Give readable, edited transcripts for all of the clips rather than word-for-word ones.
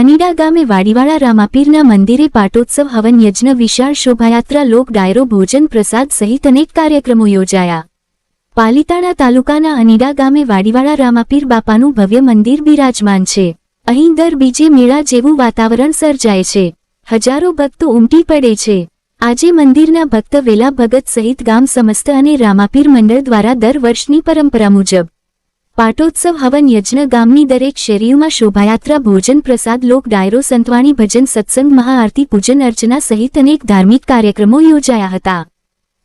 અનીડા ગામે વાડીવાળા રામાપીરના મંદિરે પાટોત્સવ હવન યજ્ઞ વિશાળ શોભાયાત્રા લોક ડાયરો ભોજન પ્રસાદ સહિત અનેક કાર્યક્રમો યોજાયા। પાલિતાણા તાલુકાના અનીડા ગામે વાડીવાળા રામાપીર બાપાનું ભવ્ય મંદિર બિરાજમાન છે। અહીં દર બીજે મેળા જેવું વાતાવરણ સર્જાય છે। હજારો ભક્તો ઉમટી પડે છે। આજે મંદિરના ભક્ત વેલા ભગત સહિત ગામ સમસ્ત અને રામાપીર મંડળ દ્વારા દર વર્ષની પરંપરા મુજબ પાટોત્સવ હવન યજ્ઞ ગામની દરેક શેરીઓમાં શોભાયાત્રા ભોજન પ્રસાદ લોક ડાયરો સંતવાણી ભજન સત્સંગ મહાઆરતી પૂજન અર્ચના સહિત અનેક ધાર્મિક કાર્યક્રમો યોજાયા હતા।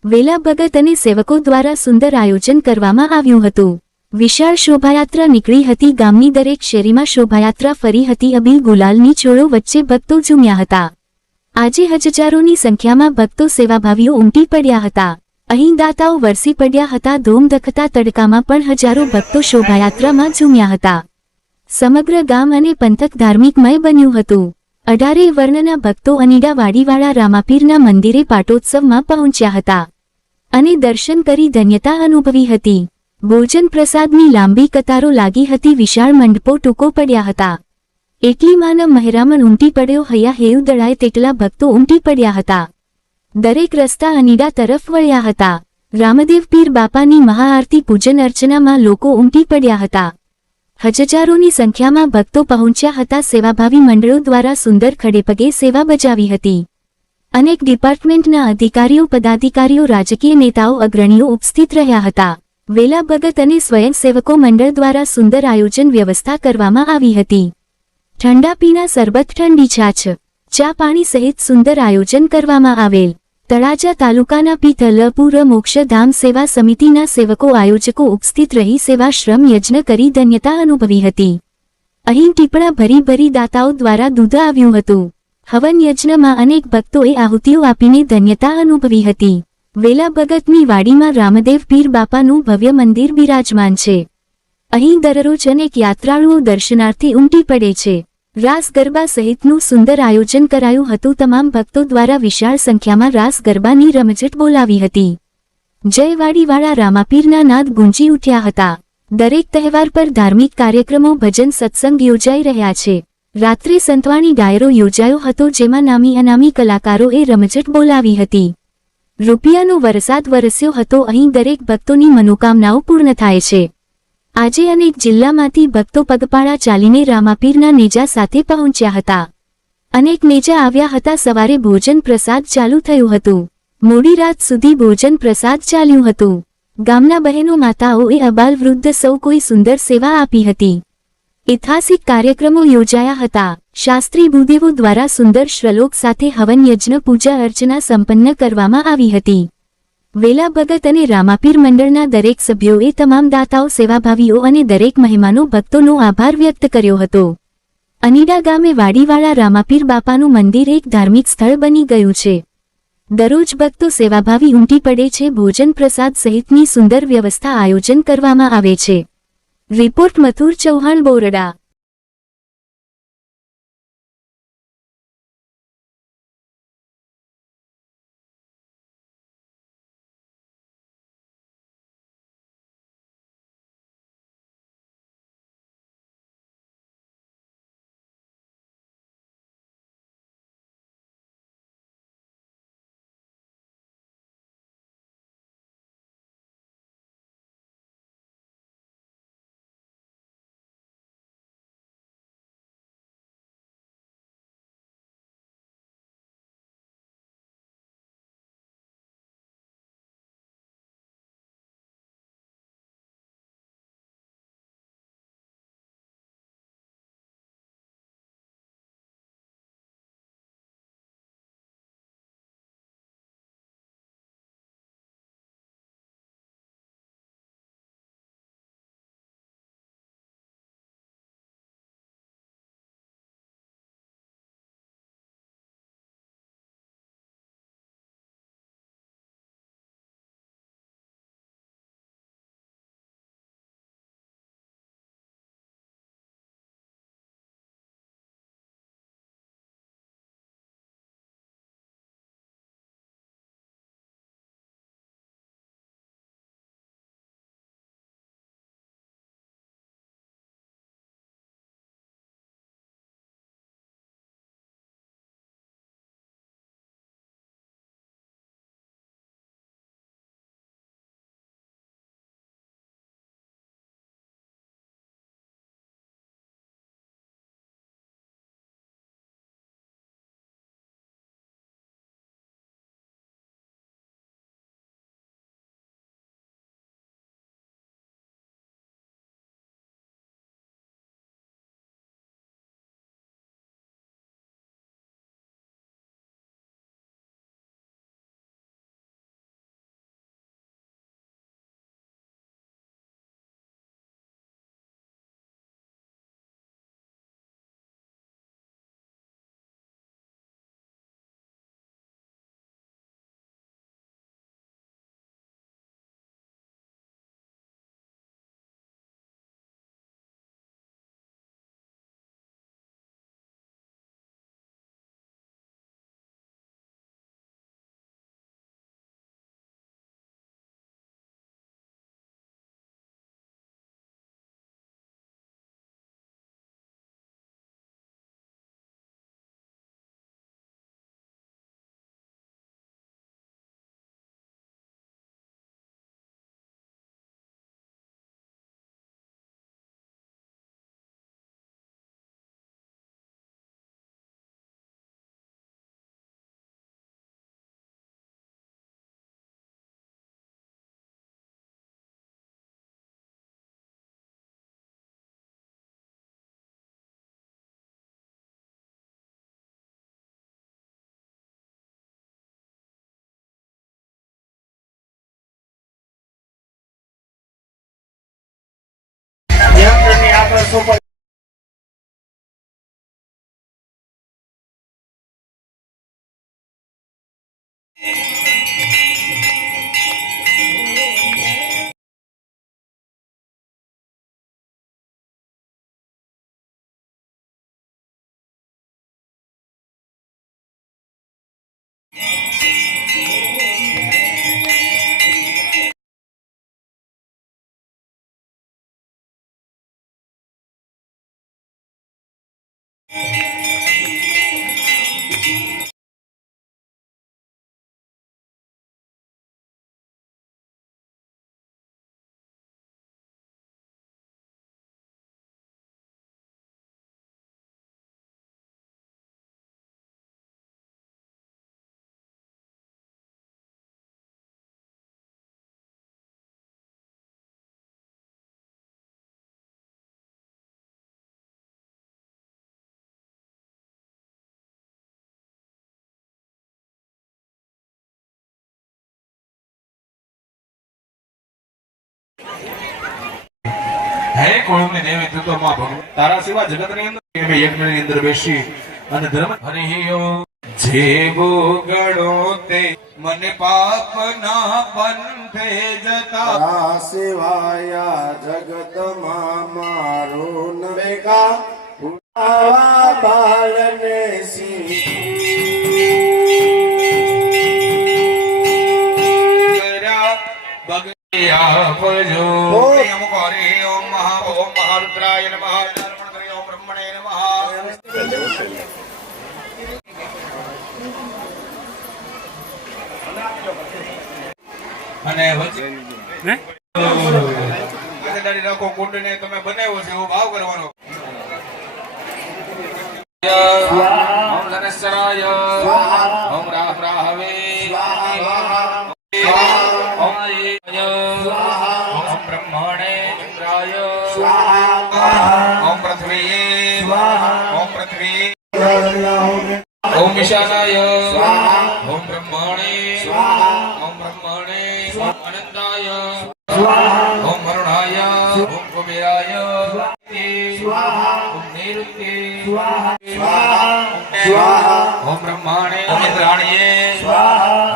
વેલા ભગત અને સેવકો દ્વારા સુંદર આયોજન કરવામાં આવ્યું હતું। વિશાળ શોભાયાત્રા નીકળી હતી। ગામની દરેક શેરીમાં શોભાયાત્રા ફરી હતી। અબીલ ગુલાલની છોડો વચ્ચે ભક્તો ઝૂમ્યા હતા। આજે હજારોની સંખ્યામાં ભક્તો સેવાભાવીઓ ઉમટી પડ્યા હતા। અહીં દાતાઓ વરસી પડ્યા હતા। ધોમધખતા તડકામાં પણ હજારો ભક્તો શોભાયાત્રામાં ઝૂમ્યા હતા। સમગ્ર ગામ અને પંથક ધાર્મિકમય બન્યું હતું। 18 વર્ણના ભક્તો અનીડા વાડીવાળા રામાપીરના મંદિરે પાટોત્સવમાં પહોંચ્યા હતા અને દર્શન કરી ધન્યતા અનુભવી હતી। ભોજન પ્રસાદની લાંબી કતારો લાગી હતી। વિશાળ મંડપો ટૂંકો પડ્યા હતા। એટલી માનવ મહેરામણ ઉમટી પડ્યો। હૈયા હેવ દળાય તેટલા ભક્તો ઉમટી પડ્યા હતા। દરેક રસ્તા અનીડા તરફ વળ્યા હતા। રામદેવ પીર બાપાની મહાઆરતી પૂજન અર્ચનામાં લોકો ઉમટી પડ્યા હતા। હજારોની સંખ્યામાં ભક્તો પહોંચ્યા હતા। સેવાભાવી મંડળો દ્વારા સુંદર ખડેપગે સેવા બજાવી હતી। અનેક ડિપાર્ટમેન્ટના અધિકારીઓ પદાધિકારીઓ રાજકીય નેતાઓ અગ્રણીઓ ઉપસ્થિત રહ્યા હતા। વેલા ભગત અને સ્વયંસેવકો મંડળ દ્વારા સુંદર આયોજન વ્યવસ્થા કરવામાં આવી હતી। ઠંડા પીણા સરબત ઠંડી છાછ ચા પાણી સહિત સુંદર આયોજન કરવામાં આવેલ। તળાજા તાલુકાના પિથલપુર મોક્ષધામ સેવા સમિતિના સેવકો આયોજકો ઉપસ્થિત રહી સેવા શ્રમ યજ્ઞ કરી ધન્યતા અનુભવી હતી। અહીં ટીપણા ભરી દાતાઓ દ્વારા દૂધ આવ્યું હતું। હવન યજ્ઞમાં અનેક ભક્તોએ આહુતિઓ આપીને ધન્યતા અનુભવી હતી। વેલા ભગતની વાડીમાં રામદેવ પીર બાપાનું ભવ્ય મંદિર બિરાજમાન છે। અહીં દરરોજ અનેક યાત્રાળુઓ દર્શનાર્થે ઉમટી પડે છે। રાસ ગરબા સહિતનું સુંદર આયોજન કરાયું હતું। તમામ ભક્તો દ્વારા વિશાળ સંખ્યામાં રાસ ગરબાની રમઝટ બોલાવી હતી। જય વાડીવાળા રામાપીરના નાદ ગુંજી ઉઠ્યા હતા। દરેક તહેવાર પર ધાર્મિક કાર્યક્રમો ભજન સત્સંગ યોજાઈ રહ્યા છે। રાત્રે સંતવાણી ડાયરો યોજાયો હતો જેમાં નામી અનામી કલાકારોએ રમઝટ બોલાવી હતી। રૂપિયાનો વરસાદ વરસ્યો હતો। અહીં દરેક ભક્તોની મનોકામનાઓ પૂર્ણ થાય છે। આજે અનેક જિલ્લામાંથી ભક્તો પગપાળા ચાલીને રામાપીરના નેજા સાથે પહોંચ્યા હતા। અનેક નેજા આવ્યા હતા। સવારે ભોજન પ્રસાદ ચાલુ થયું હતું। મોડી રાત સુધી ભોજન પ્રસાદ ચાલ્યું હતું। ગામના બહેનો માતાઓએ અબાલ વૃદ્ધ સૌ કોઈ સુંદર સેવા આપી હતી। ઐતિહાસિક કાર્યક્રમો યોજાયા હતા। શાસ્ત્રી ભૂદેવો દ્વારા સુંદર શ્લોક સાથે હવન યજ્ઞ પૂજા અર્ચના સંપન્ન કરવામાં આવી હતી। વેલા ભગત અને રામાપીર મંડળના દરેક સભ્યોએ તમામ દાતાઓ સેવાભાવીઓ અને દરેક મહેમાનો ભક્તોનો આભાર વ્યક્ત કર્યો હતો। અનીડા ગામે વાડીવાળા રામાપીર બાપાનું મંદિર એક ધાર્મિક સ્થળ બની ગયું છે। દરરોજ ભક્તો સેવાભાવી ઉમટી પડે છે। ભોજન પ્રસાદ સહિતની સુંદર વ્યવસ્થા આયોજન કરવામાં આવે છે। રિપોર્ટ મથુર ચૌહાણ બોરડા। હે કોળુની દેવી તું તો માં ભગવાન તારા સિવા જગતની અંદર એક મિનિટની અંદર બેસી અને ધર્મ હરિયો જેવો ગણો તે મને પાપ ના પંથે જતા સિવાયા જગતમાં મારું ન બેગા આવા બાલને આપજો અમુક હરે ઓમ મહારુદ્રાય નમઃ અર્પણ કરી ઓમ બ્રહ્મણે નમઃ. અને વચ્ચે રાખો કુંડને તમે બનાવ્યો છે એવો ભાવ કરવાનો. ઓમ ધનેશ્વરાય ઓમ રામ રાહવે ઓમ બ્રહ્મણે ઇન્દ્રાય ઓમ પૃથ્વી ઓમ પૃથ્વી ઓમ ઈશાનાય ઓમ બ્રહ્મણે ઓમ બ્રહ્મણે અનંતાય ઓમ વરુણાય ઓમ કુબેરાય ઓમ નૈઋત્ય ઓમ બ્રહ્મણે ઓમ ઇન્દ્રાણીએ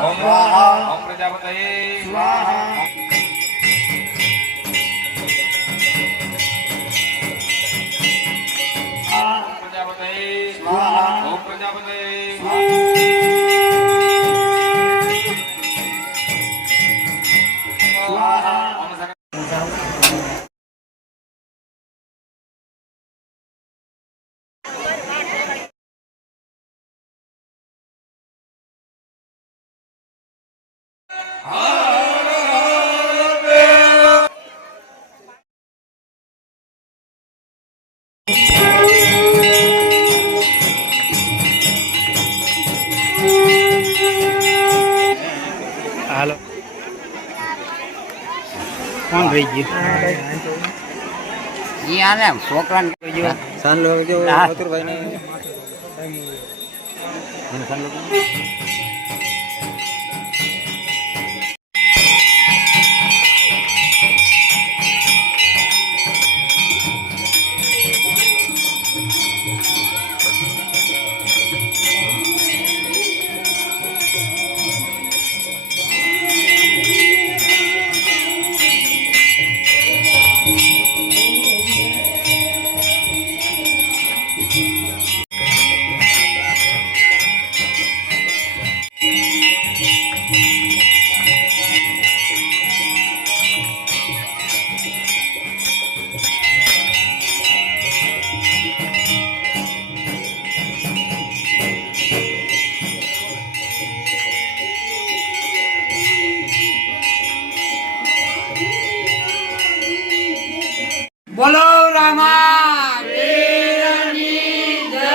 ઓમ પ્રજાપતયે ઓમ પ્રજાપતયે હાલો કોણ રહી ગયું છોકરા સાંલો જો મથુરભાઈ ને બોલો રામા વીરની જય,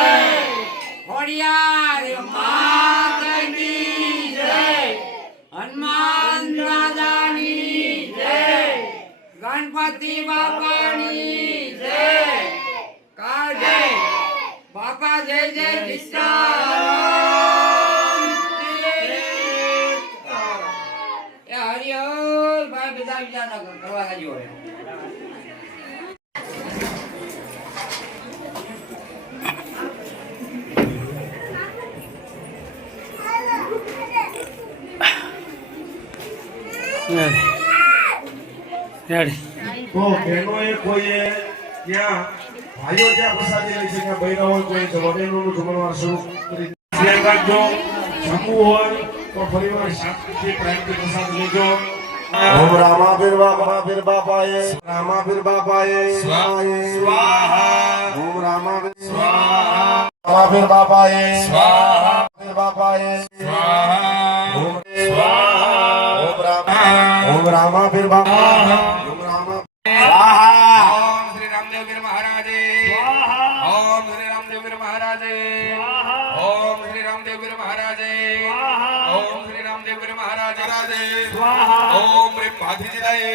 ખોડિયાર માતની જય, હનુમાન દાદાની જય, ગણપતિ બાપાની જય, કાજે બાપા જય જય વિશ્રામ. એ હરિઓલ ભાઈ બધા વિચાર કરવા લાગ્યો. તો બહેનોએ કોઈએ ત્યાં ભાઈઓ ત્યાં પ્રસાદી લઈ છે કે બૈરા હોય કોઈ વડેલોનું જમણવાર શરૂ કરી ધ્યાન રાખજો. જમવું હોય તો ફરીવાર શાંતિથી પ્રેમથી પ્રસાદ લેજો. ઓમ રામાભીર બાપાએ રામાભીર બાપાએ સ્વાહા. ઓમ રામાભીર રામાભીર બાપાએ સ્વાહા. બાપાએ સ્વાહા. ઓમ રામાભીર બાપા ઓમ રામા ઓમ શ્રી રામદેવ વીર મહારાજે ઓમ શ્રી રામદેવ વીર મહારાજે ઓમ શ્રી રામદેવ વીર મહારાજે ઓમ શ્રી રામદેવ વીર મહારાજે ઓમ રીમ ભાથીજીદાય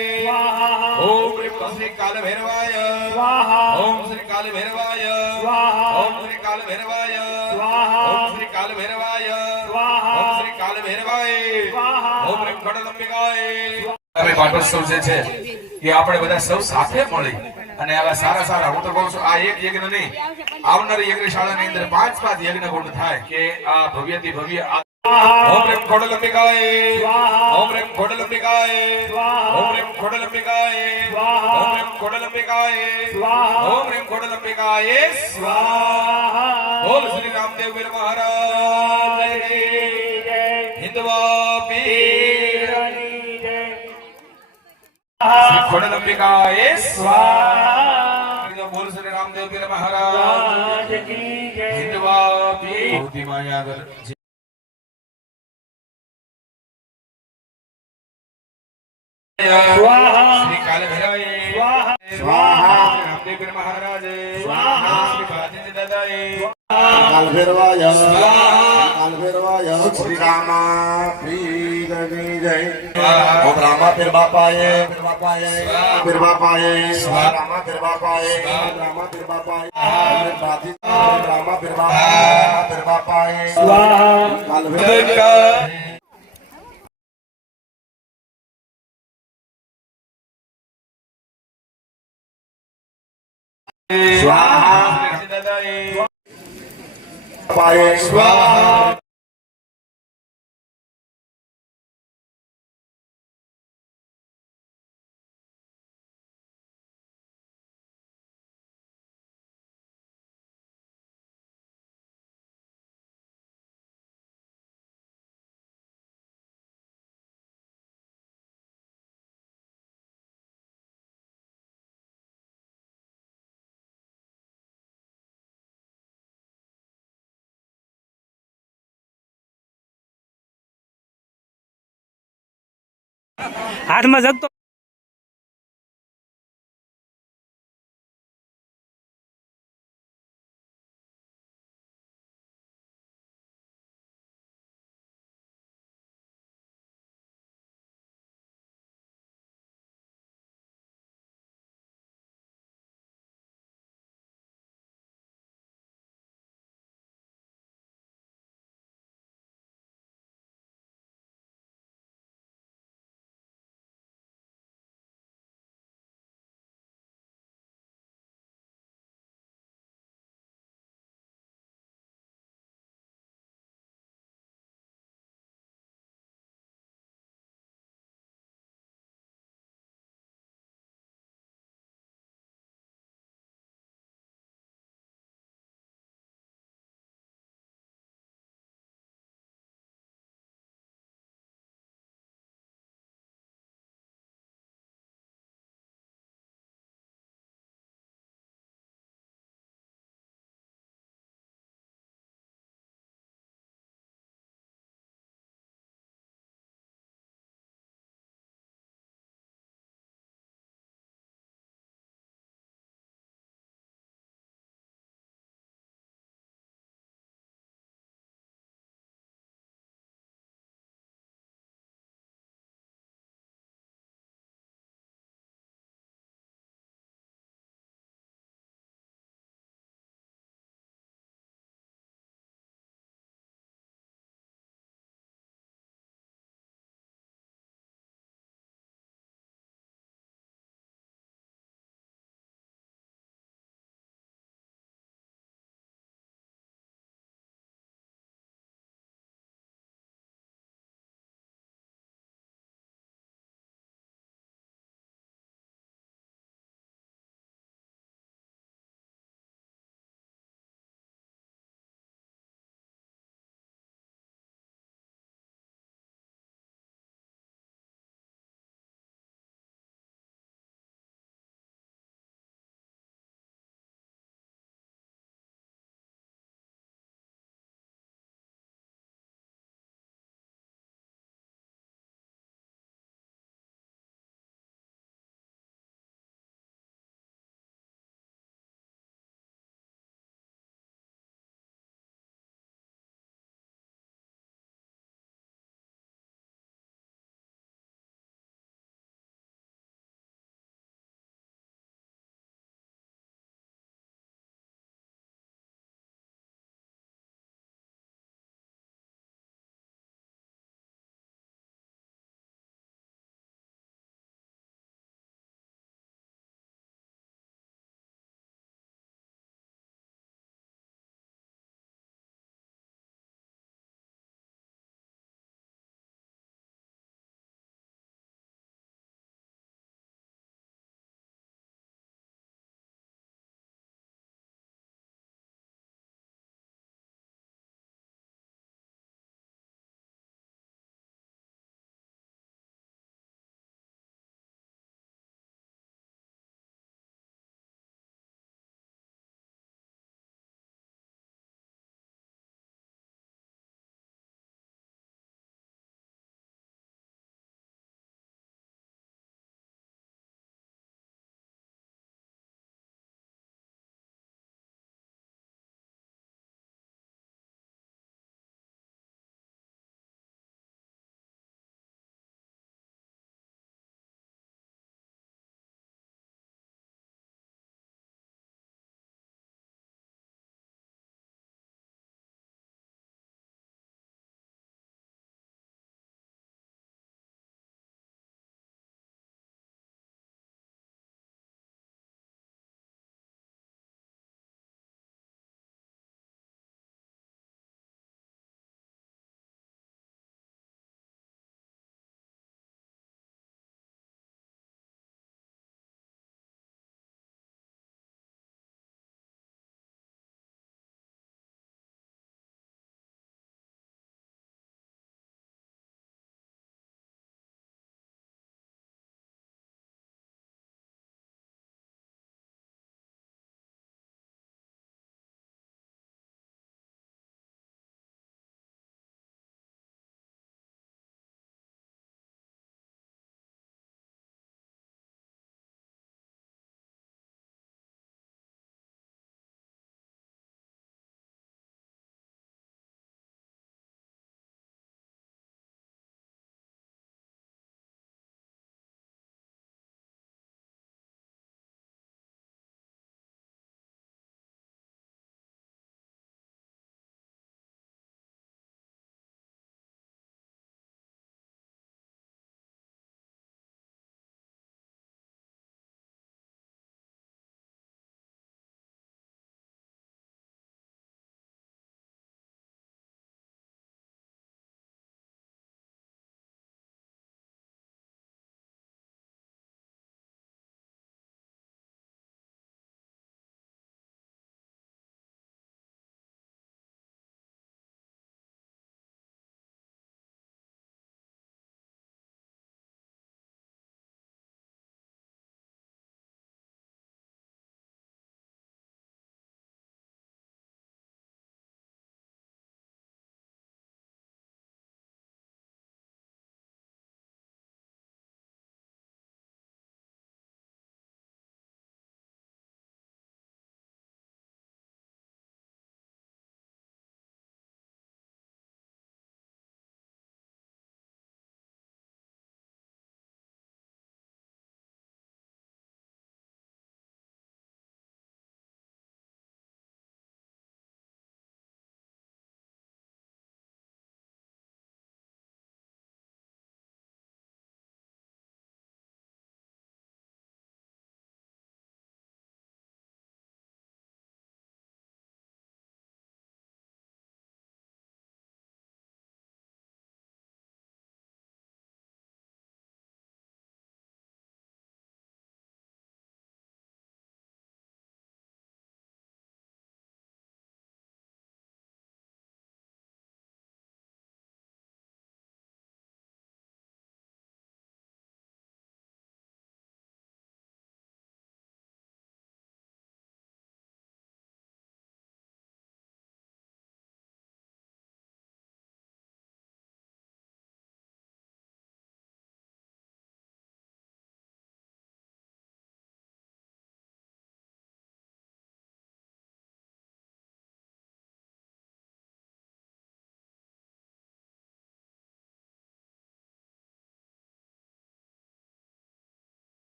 ઓમ રીમ શ્રી કાલ ભૈરવાય ઓમ શ્રી કાલ ભૈરવાય ઓમ શ્રી કાલ ભૈરવાય ઓમ શ્રી કાલ ભૈરવાય ઓમ શ્રી કાલ ભૈરવાય ઓમ રીમ ગણદંબિકાય. હવે પાટોત્સવ જે છે એ આપણે બધા સૌ સાથે મળી અને આવા સારા સારા, હું તો કહું છું આ એક યજ્ઞ નહીં, આવનારી યજ્ઞશાળાની અંદર 5 યજ્ઞ કુંડ થાય કે આ ભવ્યથી ભવ્ય ઓમ રેમ ખોડલંબિકાય ઓમ રેમ ખોડલંબિકાય ઓમ રેમ ખોડલંબિકાય ઓમ રેમ ખોડલંબિકાય ઓમ રેમ ખોડલંબિકાય સ્વાહા. બોલ શ્રી રામદેવ વીર મહારાજ હિન્દવા પીરની જય. શ્રી ખોડલંબિકાય સ્વાહા. બોલ શ્રી રામદેવ વીર મહારાજ હિન્દવા પીર માયા શ્રી કાલ ભૈરવાય સ્વાહા. રામદેવ વીર મહારાજ સ્વાહા. શ્રી ભાતીજી દાદાએ કાલભૈરવાય શ્રી રામાભીરની જય. ઓમ રામાભીર બાપાએ રામાભીર બાપાએ રામાભીર બાપાએ રામાભીર બાપાએ રામાભીર બાપાએ કાલભૈરવાય સ્વાહા. દાદાએ પાયે સ્વાહા. હાથમાં જગતો